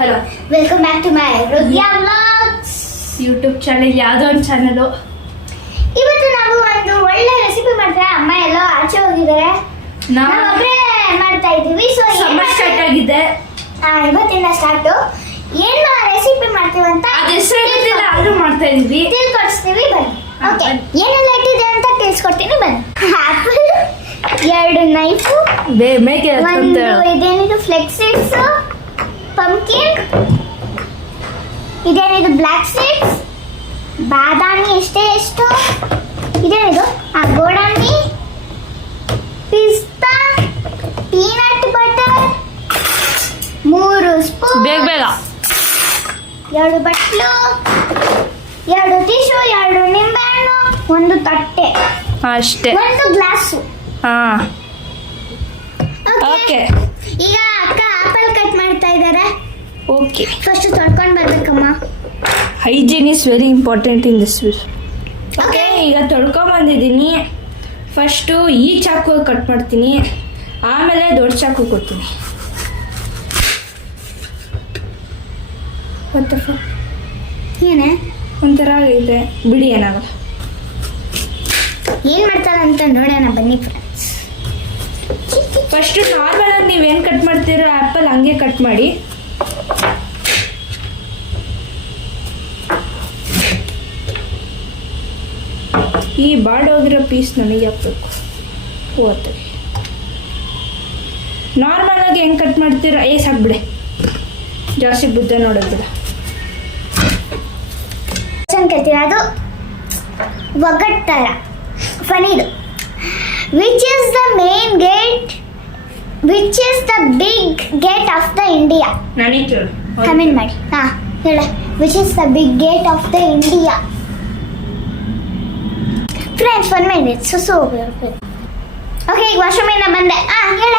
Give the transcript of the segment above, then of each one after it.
Hello, welcome back to my Rudya vlogs YouTube channel. ಯಾವುದೋ ಒಂದು channel. ಇವತ್ತು ನಾವು ಒಂದು ಒಳ್ಳೆ ರೆಸಿಪಿ ಮಾಡ್ತಾರೆ. ಅಮ್ಮ ಎಲ್ಲೋ ಆಚೆ ಹೋಗಿದ್ದಾರೆ, ನಾವು ಒಬ್ಬರೇ ಮಾಡ್ತಾ ಇದ್ದೀವಿ. ಸೊ ಸಮ್ಮರ್ ಸ್ಟಾರ್ಟ್ ಆಗಿದೆ. ಇವತ್ತಿಂದ ಸ್ಟಾರ್ಟು. ಏನು ರೆಸಿಪಿ ಮಾಡ್ತೀವಿ ಅಂತ ಅದು ಹೆಸರು ಗೊತ್ತಿಲ್ಲ, ಆದ್ರೂ ಮಾಡ್ತಾ ಇದೀವಿ. ತಿಳ್ಕೊಡ್ಸ್ತೀವಿ ಬನ್ನಿ. ಓಕೆ, ಏನೆಲ್ಲ ಇಟ್ಟಿದೆ ಅಂತ ತಿಳಿಸ್ಕೊಡ್ತೀನಿ ಬನ್ನಿ. ಆಪಲ್, 2 ನೈಫು, ಮೇಕೆ ಒಂದು ಇದೇನಿದು ಫ್ಲೆಕ್ಸ್ ಸೀಡ್ಸ್, ಪಂಪ್ಕಿನ್, ಇದೇನಿದು ಬ್ಲ್ಯಾಕ್ ಸೀಡ್ಸ್, ಬಾದಾಮಿ ಎಷ್ಟು ಇದೇನಿದು ಗೋಡಂಬಿ, ಪಿಸ್ತಾ, ಪೀನಟ್ ಬಟರ್, 3 ಸ್ಪೂನ್, ಬೇಗ 2 ಬಟ್ಲು, 2 ಟಿಶ್ಯೂ, 2 ನಿಂಬೆಹಣ್ಣು, 1 ತಟ್ಟೆ, ಅಷ್ಟೇ, 1 ಗ್ಲಾಸು. ಹಾ ಓಕೆ. ಈಗ ಅಕ್ಕ ಆಪಲ್ ಕಟ್ ಮಾಡ್ತಾ ಇದ್ದಾರೆ. ಓಕೆ, ಫಸ್ಟ್ ತೊಳ್ಕೊಂಡು ಬರ್ಬೇಕಮ್ಮ. Hygiene is very important in this dish. Okay, ಈಗ ತೊಳ್ಕೊಂಬಂದಿದ್ದೀನಿ. ಫಸ್ಟು ಈ ಚಾಕು ಕಟ್ ಮಾಡ್ತೀನಿ, ಆಮೇಲೆ ದೊಡ್ಡ ಚಾಕು ಕೊಡ್ತೀನಿ. ಏನೇ ಒಂಥರ ಇದೆ ಬಿಡಿ, ಏನಾಗಲ್ಲ. ಏನ್ ಮಾಡ್ತಾರ ಅಂತ ನೋಡೋಣ ಬನ್ನಿ ಫ್ರೆಂಡ್ಸ್. ಫಸ್ಟು ನಾರ್ಮಲ್ ಆಗಿ ನೀವೇನು ಕಟ್ ಮಾಡ್ತೀರೋ ಆ್ಯಪಲ್ ಹಂಗೆ ಕಟ್ ಮಾಡಿ. ಈ ಬಾಡೋಗಿರೋ ಪೀಸ್ ನನಗೆ ಹಾಕ್ಬೇಕು. ಓದ್ತೆ ನಾರ್ಮಲ್ ಆಗಿ ಹೆಂಗೆ ಕಟ್ ಮಾಡ್ತೀರೋ ಸಾಕ್ಬಿಡೆ, ಜಾಸ್ತಿ ಬುದ್ಧ ನೋಡೋದಿಲ್ಲ. ಕೇಳ್ತೀವಿ ಅದು ಒಗ್ಗಟ್ಟಾರ ಫನಿದು. Which is the main gate, which is the big gate of the India? ನನಗೆ ಕೇಳು. ಕಮೆಂಟ್ ಮಾಡಿ. ಹೇಳ, which is the big gate of the India? Friends 1 minute ಸುಸು ಹೋಗ್ಬೇಕು. ಓಕೆ, ಈಗ ವಾಶ್ರೂಮಿಂದ ಬಂದೆ. ಹೇಳ.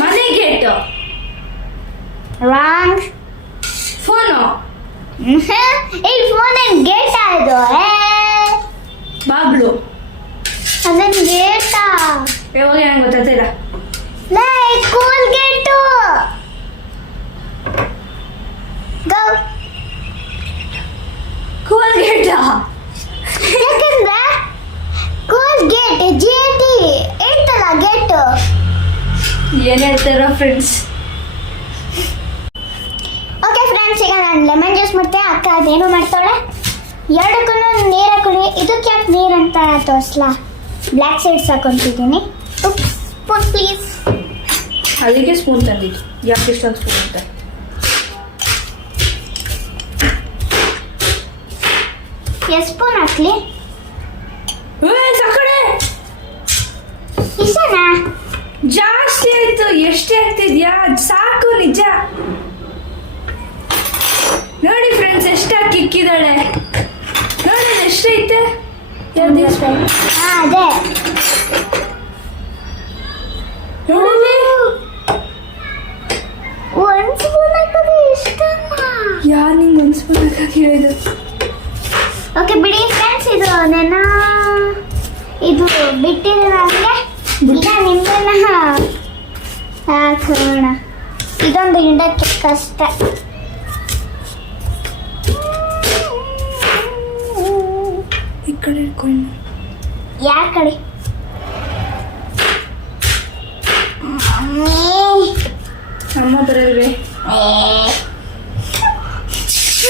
ಮನೆ ಗೇಟು. ರಾಂಗ್. ಫೋನು. ಈ ಫೋನ್ ಏನ್ ಗೇಟ್ ಅದು? ಬಾಗ್ಲು. ಅದನ್ ಗೇಟಾ? ಯಾವಾಗ ಹೆಂಗೆ ಗೊತ್ತಾಗ್ತಿಲ್ಲ. Cool gate. ಗೋ. ಕೂಲ್ ಗೇಟಾ? ಯಾಕಂದ್ರೆ ಕೂಲ್ ಗೇಟ್ ಜೇಟಿ ಇರ್ತಲ್ಲ ಗೇಟು. ಏನು ಹೇಳ್ತಾರೋ ಫ್ರೆಂಡ್ಸ್. ಓಕೆ ಫ್ರೆಂಡ್ಸ್, ಈಗ ನಾನು ಲೆಮನ್ ಜ್ಯೂಸ್ ಮಾಡ್ತೆ. ಅಕ್ಕ ಅದೇನು ಮಾಡ್ತಾಳೆ, 2ಕ್ಕೂ ನೀರು ಹಾಕೊಳ್ಳಿ. ಇದಕ್ಕೆ ಯಾಕೆ ನೀರು ಅಂತ ತೋರಿಸ್ಲಾ? ಬ್ಲ್ಯಾಕ್ ಸೀಡ್ಸ್ ಹಾಕೊಂತಿದ್ದೀನಿ. Spoon please. ಅದಕ್ಕೆ ಸ್ಪೂನ್ ತಂದಿದ್ದು. ಯಾಕೆ ಇಷ್ಟೊಂದು ಸ್ಪೂನ್ ಅಂತ? ಎಷ್ಟು ಸ್ಪೂನ್ ಹಾಕ್ಲಿ? ಸಕ್ಕರೆ ಇಷ್ಟನಾ? ಜಾಸ್ತಿ ಆಯ್ತು. ಎಷ್ಟೇ ಆಗ್ತಿದ್ಯಾ? ಸಾಕು ನಿಜ. ನೋಡಿ ಫ್ರೆಂಡ್ಸ್, ಎಷ್ಟು ಹಾಕಿಕ್ಕಿದ್ದಾಳೆ ನೋಡಿ. ಎಷ್ಟೈತೆ? ಅದೇ ನೋಡಿ, 1 ಸ್ಪೂನ್ ಹಾಕೋದು ಇಷ್ಟನಾ? ಯಾರು ನಿಂಗೆ 1 ಸ್ಪೂನ್ ಹಾಕಿ ಹೇಳಿದ್ರು? ಓಕೆ ಬಿಡಿ ಫ್ರೆಂಡ್ಸ್, ಇದು ಬಿಟ್ಟಿದ್ರೆ ಹಂಗೆ. ಈಗ ನಿಂಬೆನ ಹಾಕೋಣ. ಇದೊಂದು ಹಿಂಡಕ್ಕೆ ಕಷ್ಟ. ಈ ಕಡೆ ಇಟ್ಕೊಂಡು. ಯಾವ ಕಡೆ? ಅಮ್ಮ ಬರಲ್ವೇ?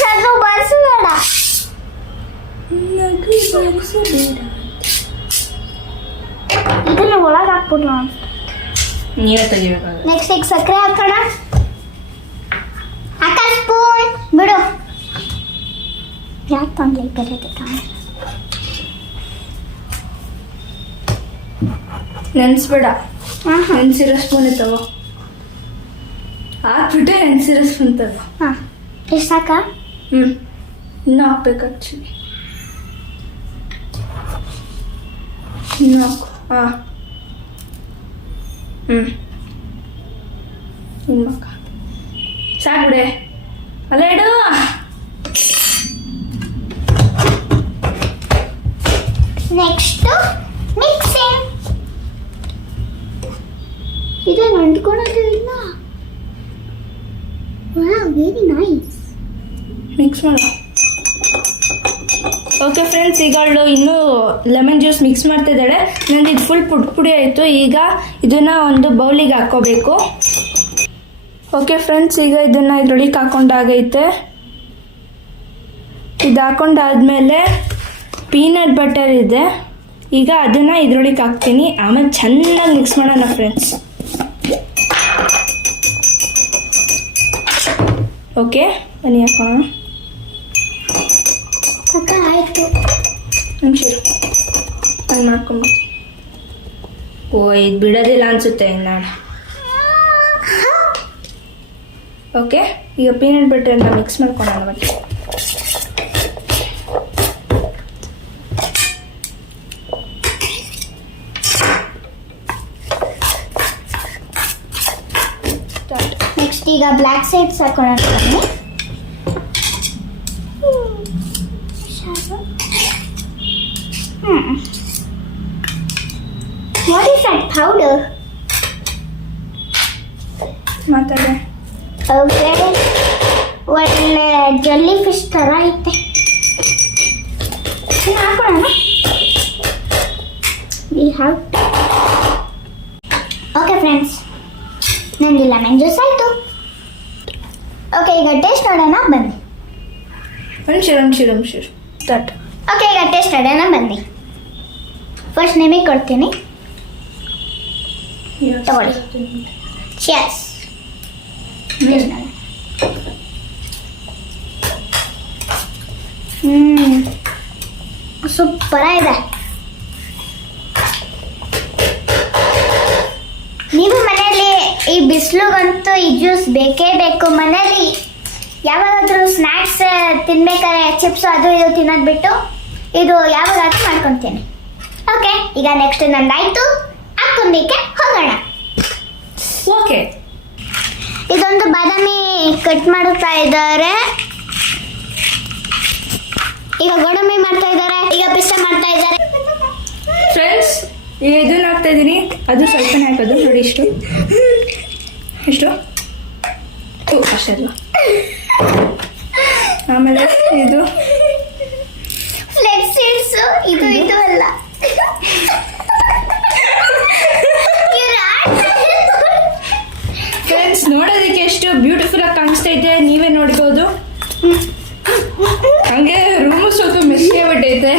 ನಾನು ಬಳಸಬೇಡ. ಇದನ್ನ ಒಳಗೆ ಹಾಕ್ಬಿಡ್ಲ. ನೀವೇ ತೆಗಿಬೇಕಾಗ. ನೆಕ್ಸ್ಟ್ ಈಗ ಸಕ್ಕರೆ ಹಾಕೋಣ. ಹಾಕ ಸ್ಪೂನ್ ಬಿಡು. ಯಾಕೆ ತಂದ್ಲಿ ಬರೋದಕ್ಕೆ? ನೆನ್ಸ್ಬೇಡ, ನೆನ್ಸಿರೋ ಸ್ಪೂನ್ ತಗೋ. ಹಾಕ್ಬಿಟ್ಟೆ ನೆನ್ಸಿರೋ ಸ್ಪೂನ್ ತಗೋ. ಎಷ್ಟು ಸಾಕ? ಇನ್ನೂ ಹಾಕ್ಬೇಕು ಆ್ಯಕ್ಚುಲಿ. ಇನ್ನೂ ಹಾಕು. ಇನ್ನು ಹಾಕ. ಸಾಕ್ಬಿಡೆ. ಅಲ್ಲ ಇಡು. Next mixing. ಇದನ್ನು ಅಂಟ್ಕೊಳೋದು ಇಲ್ಲ. Very nice. ಮಿಕ್ಸ್ ಮಾಡು. ಓಕೆ ಫ್ರೆಂಡ್ಸ್, ಈಗ ಅವಳು ಇನ್ನೂ ಲೆಮನ್ ಜ್ಯೂಸ್ ಮಿಕ್ಸ್ ಮಾಡ್ತಾ ಇದ್ದಾಳೆ. ನಂದು ಇದು ಫುಲ್ ಪುಡಿ ಆಯಿತು. ಈಗ ಇದನ್ನು ಒಂದು ಬೌಲಿಗೆ ಹಾಕ್ಕೋಬೇಕು. ಓಕೆ ಫ್ರೆಂಡ್ಸ್, ಈಗ ಇದನ್ನು ಇದ್ರೊಳಗೆ ಹಾಕೊಂಡಾಗೈತೆ. ಇದು ಹಾಕೊಂಡಾದ್ಮೇಲೆ ಪೀನಟ್ ಬಟರ್ ಇದೆ. ಈಗ ಅದನ್ನು ಇದ್ರೊಳಗೆ ಹಾಕ್ತೀನಿ. ಆಮೇಲೆ ಚೆನ್ನಾಗಿ ಮಿಕ್ಸ್ ಮಾಡೋಣ ಫ್ರೆಂಡ್ಸ್. ಓಕೆ, ಬನ್ನಿ ಹಾಕೋಣ. ಅಕ್ಕ ಆಯಿತು. ನಿಮಿಷ ಹಂಗೆ ಮಾಡ್ಕೊಂಡು. ಓ, ಇದು ಬಿಡೋದಿಲ್ಲ ಅನಿಸುತ್ತೆ ನಾಳೆ. ಓಕೆ, ಈಗ ಪೀನಟ್ ಬಟರ್ನ ಮಿಕ್ಸ್ ಮಾಡ್ಕೊಳ್ಳೋಣ. ಮತ್ತೆ ನೆಕ್ಸ್ಟ್ ಈಗ ಬ್ಲ್ಯಾಕ್ ಸೀಡ್ಸ್ ಹಾಕೋಣ. What is that powder? ಮಾತಾಡೆ. ಒಳ್ಳೆ ಜಲ್ಲಿ ಫಿಶ್ ಥರ ಐತೆ. ಹಾಕೋಣ. ಓಕೆ ಫ್ರೆಂಡ್ಸ್, ನಂದು ಲೆಮನ್ ಜ್ಯೂಸ್ ಆಯಿತು. ಓಕೆ, ಈಗ ಟೇಸ್ಟ್ ನೋಡೋಣ ಬನ್ನಿ. ಒಂಚೂರು ಸ್ಟಾರ್ಟ್. ಓಕೆ, ಈಗ ಟೇಸ್ಟ್ ನೋಡೋಣ ಬನ್ನಿ. ಫಸ್ಟ್ ನಿಮಗೆ ಕೊಡ್ತೀನಿ, ತಗೊಳ್ಳಿ. ಚಿಯರ್ಸ್. ಟೇಸ್ಟ್ ನೋಡೋಣ. ಸೂಪರ್ ಇದೆ. ನೀವು ಮನೆಯಲ್ಲಿ ಈ ಬಿಸಿಲುಗಂತೂ ಈ ಜ್ಯೂಸ್ ಬೇಕೇ ಬೇಕು. ಮನೇಲಿ ಯಾವಾಗಾದ್ರೂ ಸ್ನ್ಯಾಕ್ಸ್ ತಿನ್ಬೇಕಾದ್ರೆ ಚಿಪ್ಸ್ ಅದು ಇದು ತಿನ್ನೋದು ಬಿಟ್ಟು ಇದು ಯಾವಾಗಾದ್ರೂ ಮಾಡ್ಕೊತೀನಿ. ಓಕೆ, ಈಗ ನೆಕ್ಸ್ಟ್ ನಂದಾಯ್ತು. ಹಾಕೊಂಡಕ್ಕೆ ಹೋಗೋಣ. ಓಕೆ, ಇದೊಂದು ಬಾದಾಮಿ ಕಟ್ ಮಾಡುತ್ತಾ ಇದ್ದಾರೆ. ಈಗ ಗೋಡಂಬಿ ಮಾಡ್ತಾ ಇದ್ದಾರೆ. ಈಗ ಪಿಸ್ತಾ ಮಾಡ್ತಾ ಇದ್ದಾರೆ. ಫ್ರೆಂಡ್ಸ್, ಈಗ ಇದನ್ನು ಹಾಕ್ತಾ ಇದ್ದೀನಿ. ಅದು ಸ್ವಲ್ಪನೇ ಹಾಕೋದು ನೋಡಿ. ಎಷ್ಟು ಅಷ್ಟೇ ಅಲ್ವಾ. ಆಮೇಲೆ ಇದು ಫ್ಲೆಕ್ಸ್ ಸೀಡ್ಸ್. ಇದು ಅಲ್ಲ. ಫ್ರೆಂಡ್ಸ್, ನೋಡೋದಕ್ಕೆ ಎಷ್ಟು ಬ್ಯೂಟಿಫುಲ್ ಆಗಿ ಕಾಣಿಸ್ತಾ ಇದೆ, ನೀವೇ ನೋಡ್ಬೋದು. ಹಂಗೆ ರೂಮು ಸ್ವಲ್ಪ ಮೆಸ್ಸಿ ಆಗ್ಬಿಟ್ಟೈತೆ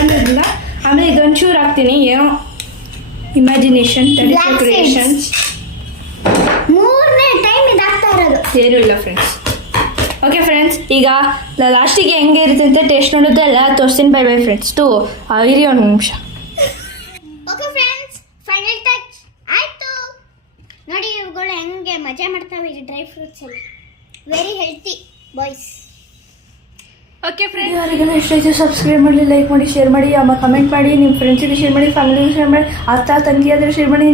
ಅಂದ್ರಲ್ಲ. ಆಮೇಲೆ ಇದೊಂಚೂರು ಹಾಕ್ತೀನಿ. ಏನೋ ಇಮ್ಯಾಜಿನೇಷನ್, ಕ್ರಿಯೇಷನ್ಸ್. ಮೂರನೇ ಟೈಮ್ ಇದಾಗ್ತಾ ಇರೋದು. ಏನೂ ಇಲ್ಲ ಫ್ರೆಂಡ್ಸ್. ಓಕೆ ಫ್ರೆಂಡ್ಸ್, ಈಗ ಲಾಸ್ಟಿಗೆ ಹೆಂಗೆ ಇರುತ್ತೆ ಅಂತ ಟೇಸ್ಟ್ ನೋಡೋದು ಎಲ್ಲ ತೋರಿಸ್ತೀನಿ. Bye bye friends. ಇರಿ ಒಂದು ನಿಮಿಷ. ಓಕೆ ಫ್ರೆಂಡ್ಸ್, ಫೈನಲ್ ಟಚ್ ಆಯ್ತು. ನೋಡಿ ಇವುಗಳು ಹೆಂಗೆ ಮಜಾ ಮಾಡ್ತಾವೆ. ಈ ಡ್ರೈ ಫ್ರೂಟ್ಸ್ ಅಲ್ಲಿ very healthy boys. Okay friends, ಯಾರಿಗೆಲ್ಲ ಇಷ್ಟ ಆಯಿತು ಸಬ್ಸ್ಕ್ರೈಬ್ ಮಾಡಿ, ಲೈಕ್ ಮಾಡಿ, ಶೇರ್ ಮಾಡಿ, ಆಮೇಲೆ ಕಮೆಂಟ್ ಮಾಡಿ, ನಿಮ್ಮ ಫ್ರೆಂಡ್ಸಿಗೆ ಶೇರ್ ಮಾಡಿ, ಫ್ಯಾಮಿಲಿಗೆ ಶೇರ್ ಮಾಡಿ, ಅತ್ತ ತಂಗಿ ಆದ್ರೆ ಶೇರ್ ಮಾಡಿ,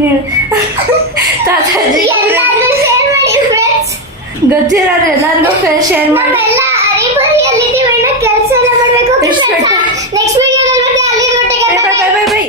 ತಾತಾಜಿ ಗೊತ್ತಿರೋರು ಎಲ್ಲರಿಗೂ ಶೇರ್ ಮಾಡಿ. ಕೆಲಸ ಎಲ್ಲ ಮಾಡಬೇಕು. ನೆಕ್ಸ್ಟ್ ವಿಡಿಯೋದಲ್ಲಿ ಬೈ ಬೈ ಬೈ.